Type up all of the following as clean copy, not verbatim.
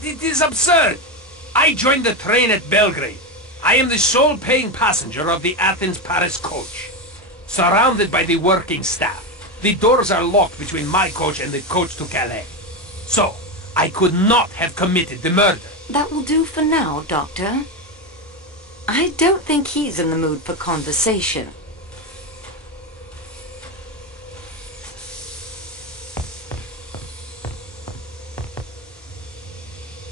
But it is absurd. I joined the train at Belgrade. I am the sole paying passenger of the Athens-Paris coach. Surrounded by the working staff. The doors are locked between my coach and the coach to Calais. So, I could not have committed the murder. That will do for now, Doctor. I don't think he's in the mood for conversation.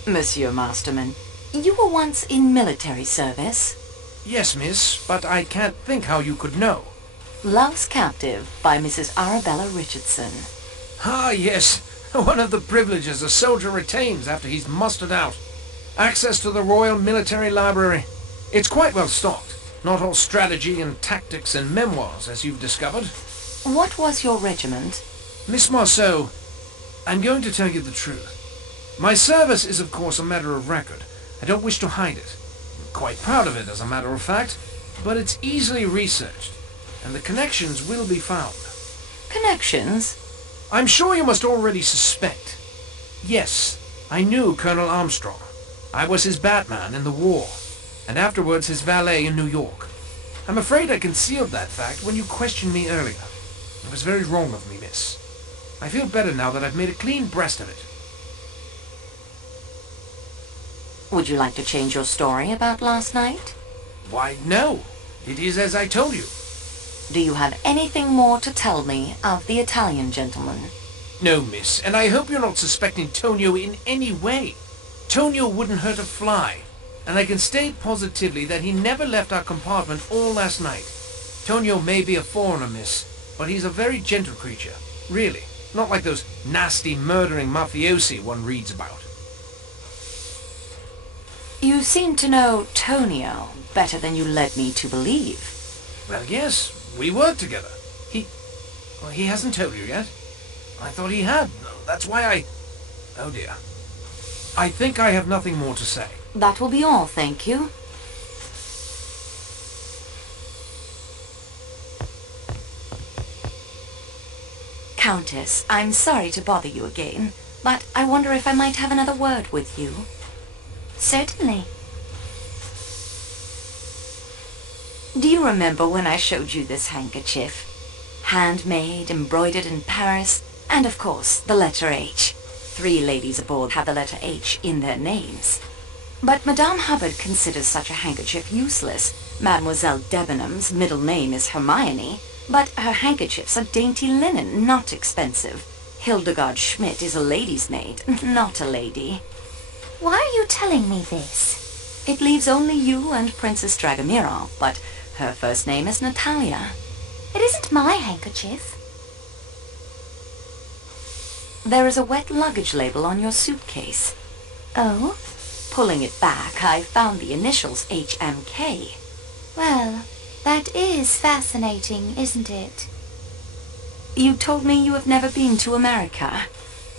Monsieur Masterman, you were once in military service? Yes, miss, but I can't think how you could know. Love's Captive by Mrs. Arabella Richardson. Ah, yes. One of the privileges a soldier retains after he's mustered out. Access to the Royal Military Library. It's quite well stocked. Not all strategy and tactics and memoirs, as you've discovered. What was your regiment? Miss Marceau, I'm going to tell you the truth. My service is, of course, a matter of record. I don't wish to hide it. I'm quite proud of it, as a matter of fact. But it's easily researched, and the connections will be found. Connections? I'm sure you must already suspect. Yes, I knew Colonel Armstrong. I was his Batman in the war, and afterwards his valet in New York. I'm afraid I concealed that fact when you questioned me earlier. It was very wrong of me, miss. I feel better now that I've made a clean breast of it. Would you like to change your story about last night? Why, no. It is as I told you. Do you have anything more to tell me of the Italian gentleman? No, miss, and I hope you're not suspecting Tonio in any way. Tonio wouldn't hurt a fly, and I can state positively that he never left our compartment all last night. Tonio may be a foreigner, miss, but he's a very gentle creature, really. Not like those nasty, murdering mafiosi one reads about. You seem to know Tonio better than you led me to believe. Well, yes, we work together. Well, he hasn't told you yet. I thought he had, though. That's why I... Oh, dear. I think I have nothing more to say. That will be all, thank you. Countess, I'm sorry to bother you again, but I wonder if I might have another word with you. Certainly. Do you remember when I showed you this handkerchief? Handmade, embroidered in Paris, and of course, the letter H. 3 ladies aboard have the letter H in their names. But Madame Hubbard considers such a handkerchief useless. Mademoiselle Debenham's middle name is Hermione, but her handkerchiefs are dainty linen, not expensive. Hildegard Schmidt is a lady's maid, not a lady. Why are you telling me this? It leaves only you and Princess Dragomirov, but her first name is Natalia. It isn't my handkerchief. There is a wet luggage label on your suitcase. Oh? Pulling it back, I found the initials HMK. Well, that is fascinating, isn't it? You told me you have never been to America.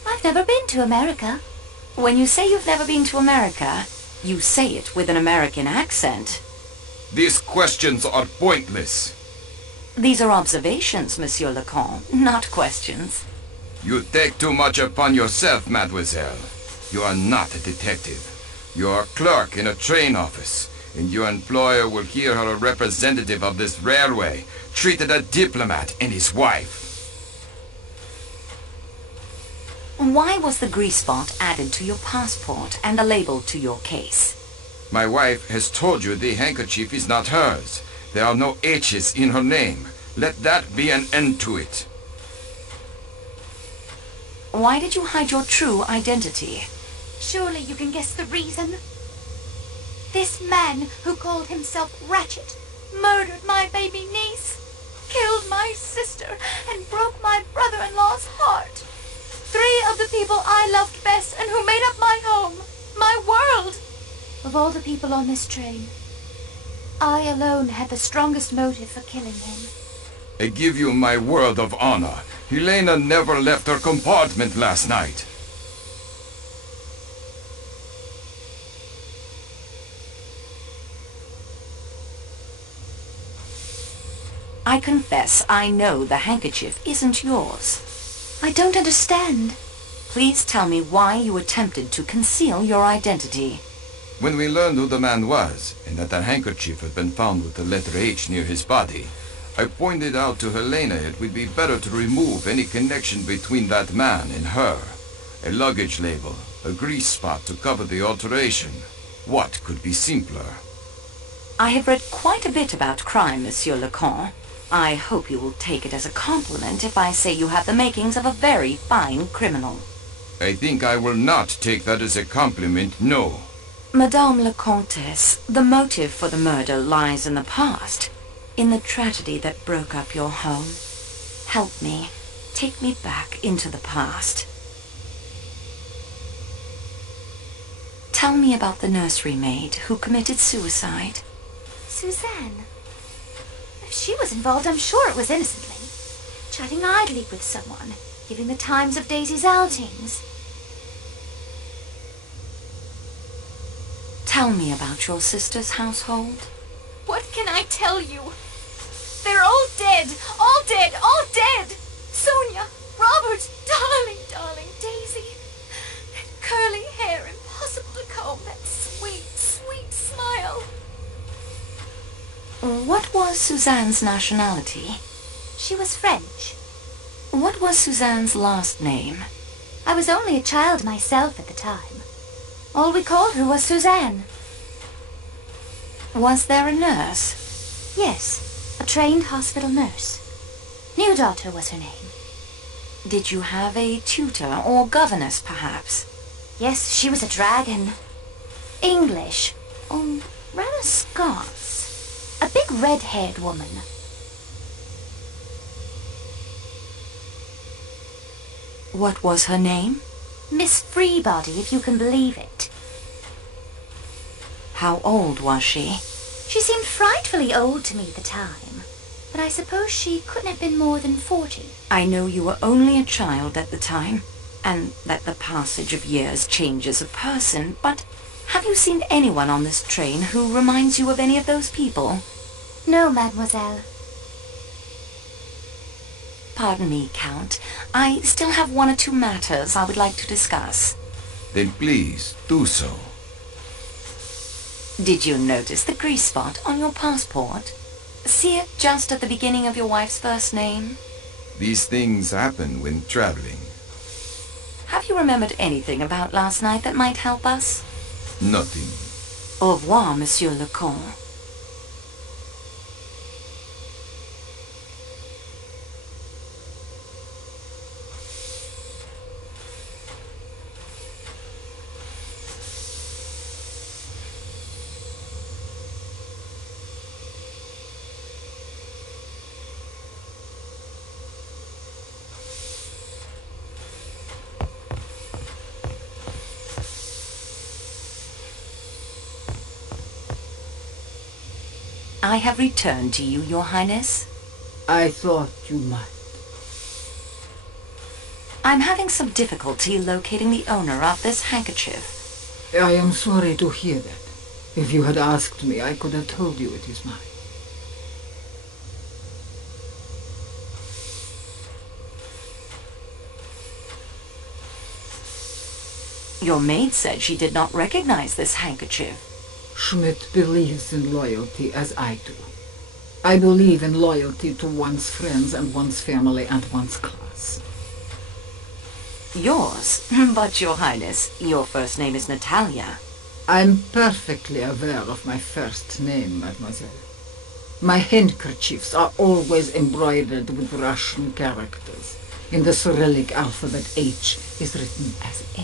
I've never been to America. When you say you've never been to America, you say it with an American accent. These questions are pointless. These are observations, Monsieur Lecomte, not questions. You take too much upon yourself, mademoiselle. You are not a detective. You are a clerk in a train office, and your employer will hear how a representative of this railway treated a diplomat and his wife. Why was the grease spot added to your passport and the label to your case? My wife has told you the handkerchief is not hers. There are no H's in her name. Let that be an end to it. Why did you hide your true identity? Surely you can guess the reason. This man who called himself Ratchet murdered my baby niece, killed my sister, and broke my brother-in-law's heart. 3 of the people I loved best and who made up my home, my world. Of all the people on this train, I alone had the strongest motive for killing him. I give you my word of honor. Helena never left her compartment last night. I confess I know the handkerchief isn't yours. I don't understand. Please tell me why you attempted to conceal your identity. When we learned who the man was, and that the handkerchief had been found with the letter H near his body, I pointed out to Helena it would be better to remove any connection between that man and her. A luggage label, a grease spot to cover the alteration. What could be simpler? I have read quite a bit about crime, Monsieur Leconte. I hope you will take it as a compliment if I say you have the makings of a very fine criminal. I think I will not take that as a compliment, no. Madame la Comtesse, the motive for the murder lies in the past, in the tragedy that broke up your home. Help me. Take me back into the past. Tell me about the nursery maid who committed suicide. Suzanne. If she was involved, I'm sure it was innocently. Chatting idly with someone, giving the times of Daisy's outings. Tell me about your sister's household. What can I tell you? They're all dead! All dead! All dead! Sonia! Robert! Darling, darling Daisy! That curly hair, impossible to comb, that sweet, sweet smile. What was Suzanne's nationality? She was French. What was Suzanne's last name? I was only a child myself at the time. All we called her was Suzanne. Was there a nurse? Yes, a trained hospital nurse. New Daughter was her name. Did you have a tutor or governess, perhaps? Yes, she was a dragon. English. Oh, rather Scots. A big red-haired woman. What was her name? Miss Freebody, if you can believe it. How old was she? She seemed frightfully old to me at the time, but I suppose she couldn't have been more than 40. I know you were only a child at the time, and that the passage of years changes a person, but have you seen anyone on this train who reminds you of any of those people? No, mademoiselle. Pardon me, Count. I still have one or two matters I would like to discuss. Then please, do so. Did you notice the grease spot on your passport? See it just at the beginning of your wife's first name? These things happen when traveling. Have you remembered anything about last night that might help us? Nothing. Au revoir, Monsieur Leconte. I have returned to you, Your Highness. I thought you might. I'm having some difficulty locating the owner of this handkerchief. I am sorry to hear that. If you had asked me, I could have told you it is mine. Your maid said she did not recognize this handkerchief. Schmidt believes in loyalty as I do. I believe in loyalty to one's friends and one's family and one's class. Yours? But, Your Highness, your first name is Natalia. I'm perfectly aware of my first name, mademoiselle. My handkerchiefs are always embroidered with Russian characters. In the Cyrillic alphabet, H is written as A.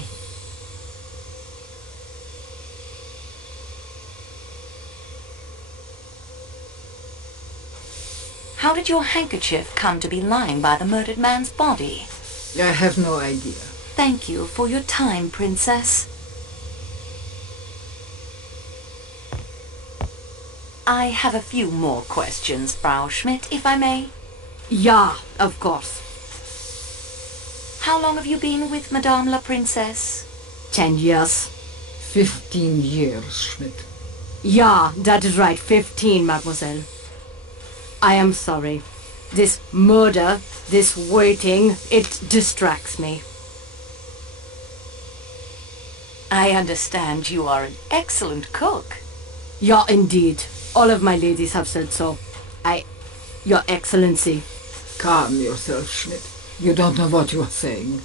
How did your handkerchief come to be lying by the murdered man's body? I have no idea. Thank you for your time, Princess. I have a few more questions, Frau Schmidt, if I may. Yeah, of course. How long have you been with Madame la Princess? 10 years. 15 years, Schmidt. Yeah, that is right. 15, mademoiselle. I am sorry. This murder, this waiting, it distracts me. I understand you are an excellent cook. Yeah, indeed. All of my ladies have said so. Your Excellency. Calm yourself, Schmidt. You don't know what you are saying.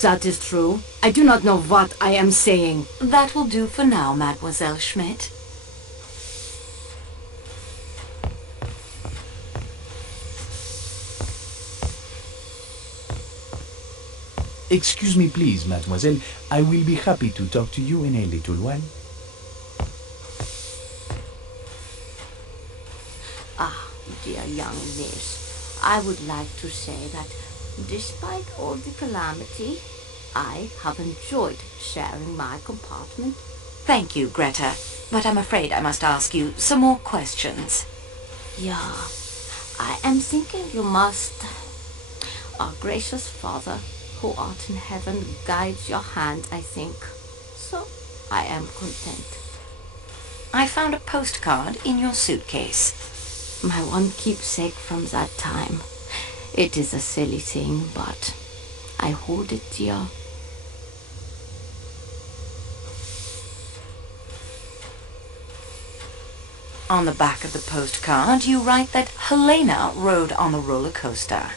That is true. I do not know what I am saying. That will do for now, Mademoiselle Schmidt. Excuse me, please, mademoiselle. I will be happy to talk to you in a little while. Ah, dear young miss, I would like to say that despite all the calamity, I have enjoyed sharing my compartment. Thank you, Greta. But I'm afraid I must ask you some more questions. Yeah, I am thinking you must. Our gracious Father, who art in heaven, guides your hand, I think. So, I am content. I found a postcard in your suitcase. My one keepsake from that time. It is a silly thing, but I hold it dear. On the back of the postcard, you write that Helena rode on the roller coaster.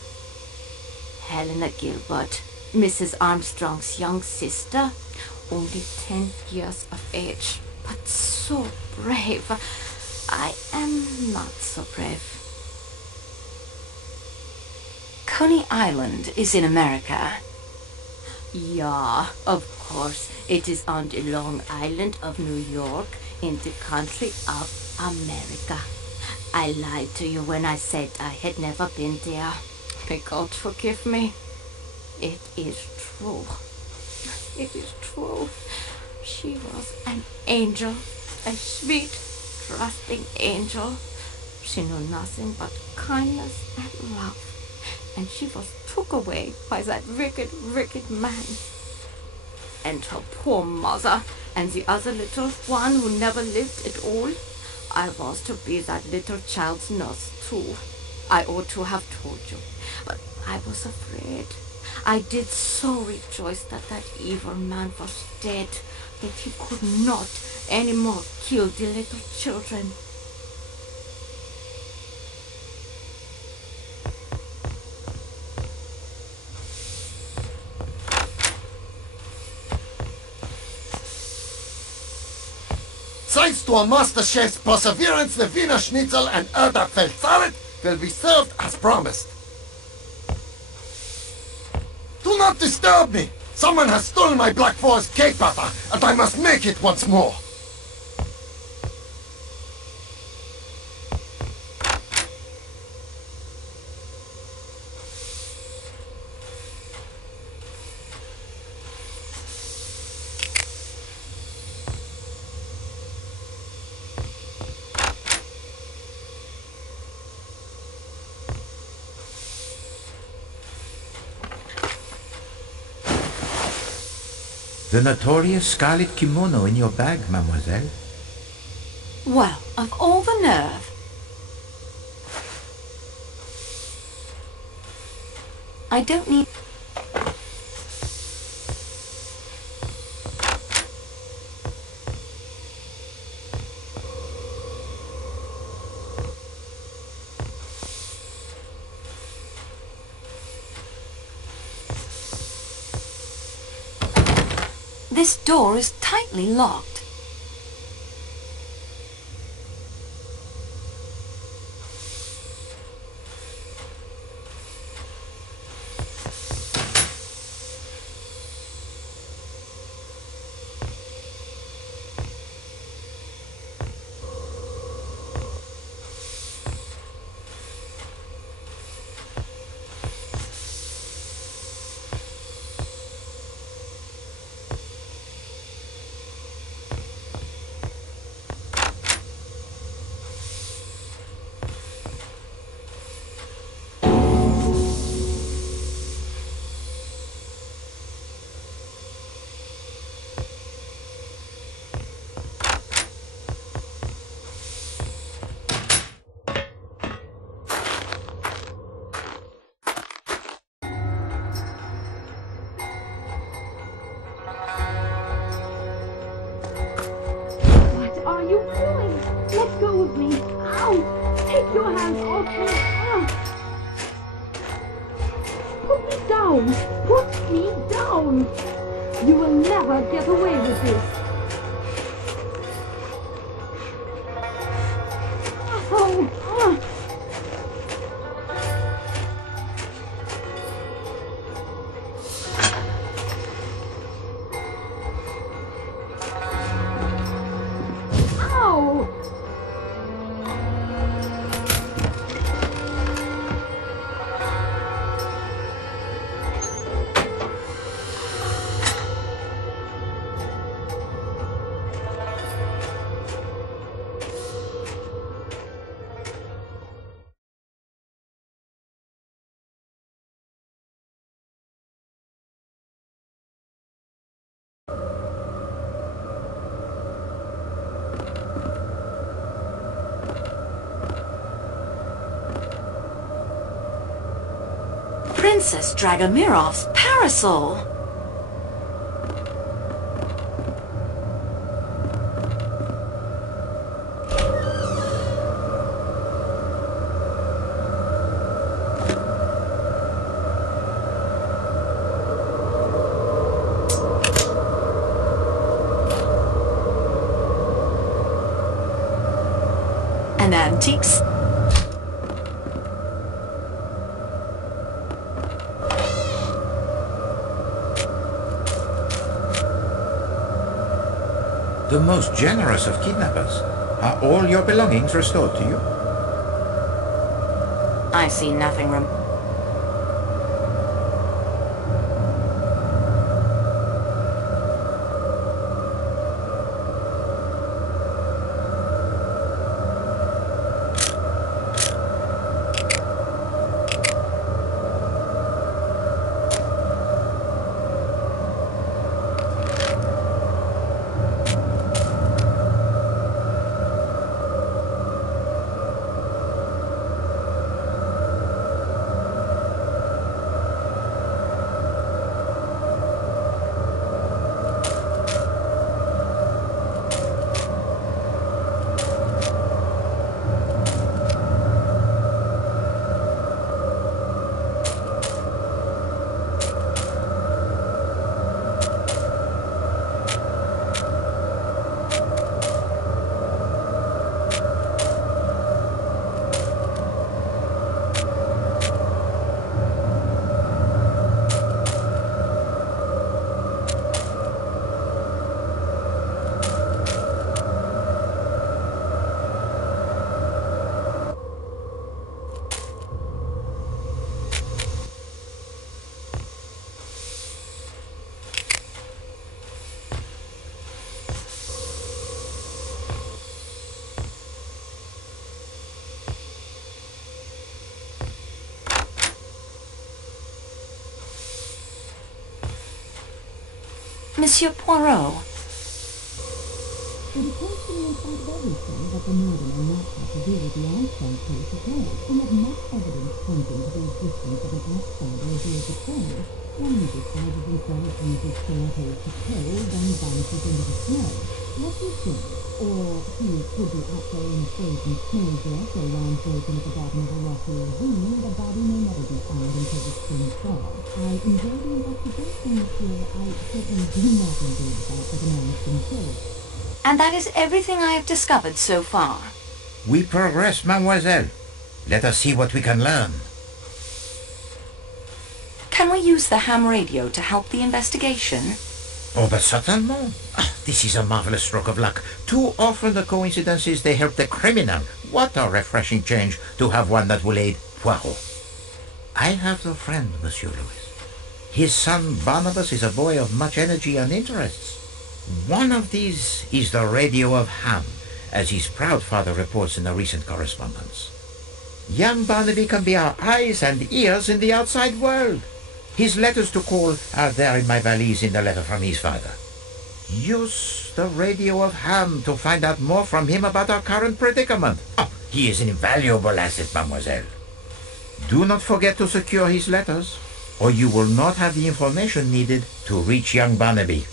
Helena Gilbert, Mrs. Armstrong's young sister, only 10 years of age, but so brave. I am not so brave. Coney Island is in America. Yeah, of course. It is on the Long Island of New York, in the country of America. I lied to you when I said I had never been there. May God forgive me. It is true. It is true. She was an angel, a sweet, trusting angel. She knew nothing but kindness and love. And she was took away by that wicked, wicked man. And her poor mother, and the other little one who never lived at all. I was to be that little child's nurse too. I ought to have told you, but I was afraid. I did so rejoice that that evil man was dead, that he could not any more kill the little children. Thanks to our master chef's perseverance, the Wiener Schnitzel and Erdäpfel salad will be served as promised. Do not disturb me! Someone has stolen my Black Forest cake batter, and I must make it once more. The notorious scarlet kimono in your bag, mademoiselle. Well, of all the nerve. I don't need... This door is tightly locked. I'm awful. Put me down! Put me down! You will never get away with this. Oh, Ow! Princess Dragomirov's parasol! An antiques. The most generous of kidnappers. Are all your belongings restored to you? I see nothing wrong. Monsieur Poirot. It occurs to me in spite of everything that the murder may not have to do with the Armstrong case at all. We have much evidence pointing to the existence of an outsider aboard the plane. One who disguises himself and his collaterals to kill, then vanishes into the snow. What do you think? Or he could be out there in a frozen snowdrift or lying frozen at the bottom of a rocky ravine. The body may never be found until the spring thaw. I enjoy the investigation, monsieur. I certainly do not enjoy the fact that the man has been killed. And that is everything I have discovered so far. We progress, mademoiselle. Let us see what we can learn. Can we use the ham radio to help the investigation? Oh, but certainement. This is a marvelous stroke of luck. Too often the coincidences, they help the criminal. What a refreshing change to have one that will aid Poirot. I have a friend, Monsieur Louis. His son Barnabas is a boy of much energy and interests. One of these is the radio of Ham, as his proud father reports in a recent correspondence. Young Barnaby can be our eyes and ears in the outside world. His letters to call are there in my valise in the letter from his father. Use the radio of Ham to find out more from him about our current predicament. Oh, he is an invaluable asset, mademoiselle. Do not forget to secure his letters, or you will not have the information needed to reach young Barnaby.